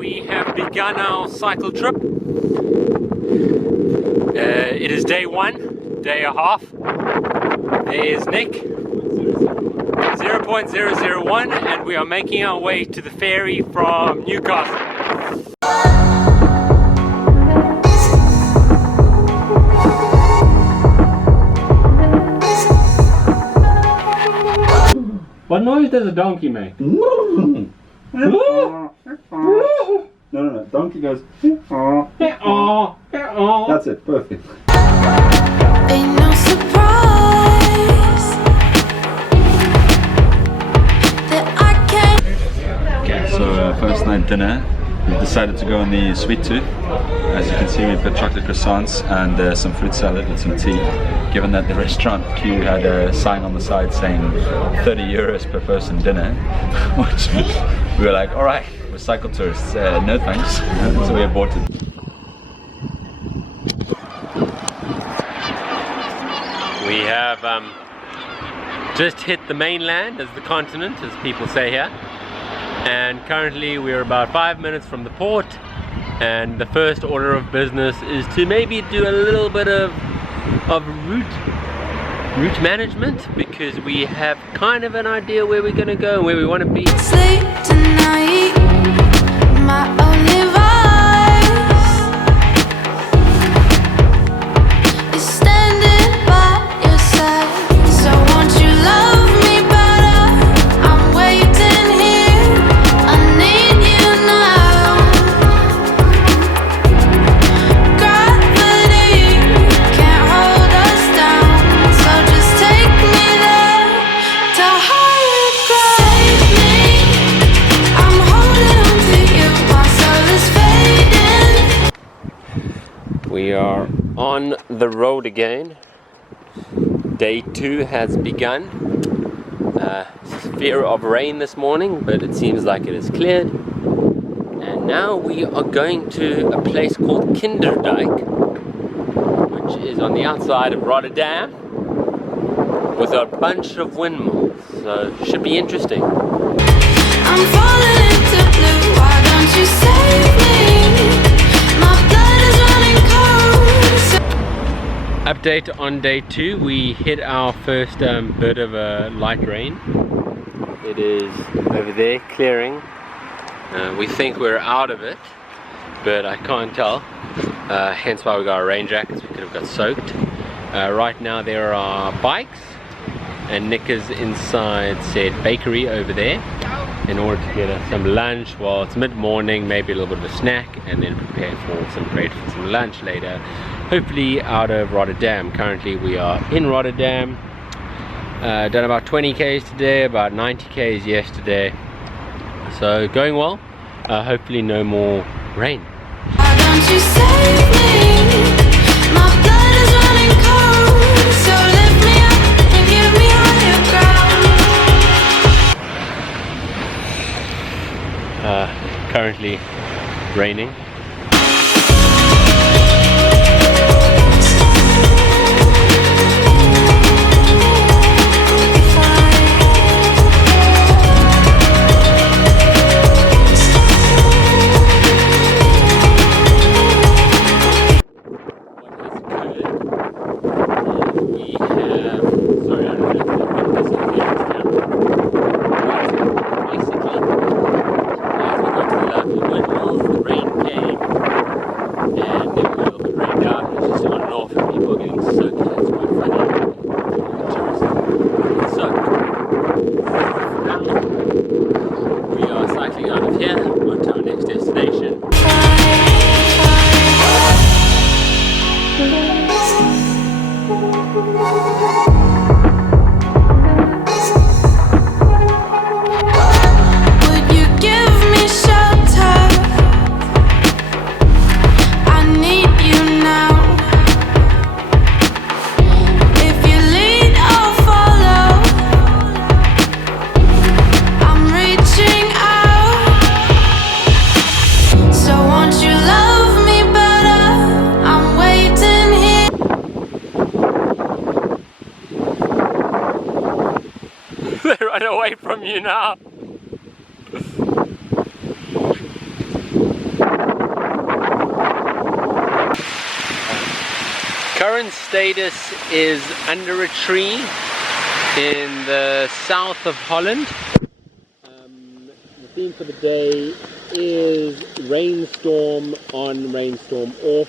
We have begun our cycle trip. It is day one, day and a half. There is Nick, 0.001, and we are making our way to the ferry from Newcastle. What noise does a donkey make? No, donkey goes. That's it, perfect. Ain't no surprise that I can't. Okay, so first night dinner, we decided to go on the sweet tooth. As you can see, we put chocolate croissants and some fruit salad and some tea. Given that the restaurant queue had a sign on the side saying 30 euros per person dinner, which we were like, all right, we're cycle tourists, no thanks. So we aborted. We have just hit the mainland, as the continent, as people say here. And currently we're about 5 minutes from the port. And the first order of business is to maybe do a little bit of route management, because we have kind of an idea where we're going to go and where we want to be. Sleep tonight, my only vice is standing by your side. So won't you love me better? I'm waiting here, I need you now. Gravity can't hold us down, so just take me there to higher ground. Save me, I'm holding on to you, my soul is fading. We are on the road again. Day 2 has begun. Fear of rain this morning, but it seems like it is cleared. And now we are going to a place called Kinderdijk, which is on the outside of Rotterdam, with a bunch of windmills. So it should be interesting. I'm falling into blue, why don't you save me? My blood is running cold. Update on day 2, we hit our first bit of a light rain. It is over there clearing. We think we're out of it, but I can't tell. Hence why we got our rain jackets, we could have got soaked. Right now there are bikes, and Nick is inside said bakery over there in order to get us some lunch while it's mid-morning, maybe a little bit of a snack, and then prepare for some lunch later, hopefully out of Rotterdam. Currently we are in Rotterdam. Done about 20 k's today, about 90 k's yesterday, so going well. Hopefully no more rain. Why don't you save me? My blood is running cold, so lift me up and give me higher ground. Currently raining. They run away from you now. Current status is under a tree in the south of Holland. The theme for the day is rainstorm on, rainstorm off,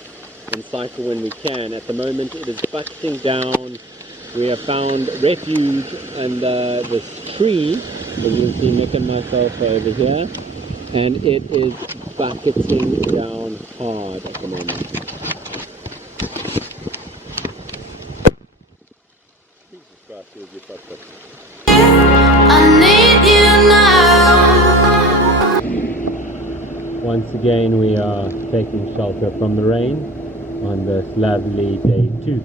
and cycle when we can. At the moment it is bucketing down. We have found refuge under this tree, as you can see Nick and myself are over here, and it is bucketing down hard at the moment. I need you now. Once again we are taking shelter from the rain on this lovely day 2.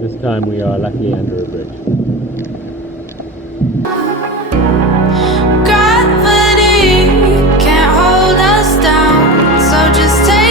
This time we are luckily under a bridge. Gravity can't hold us down, so just take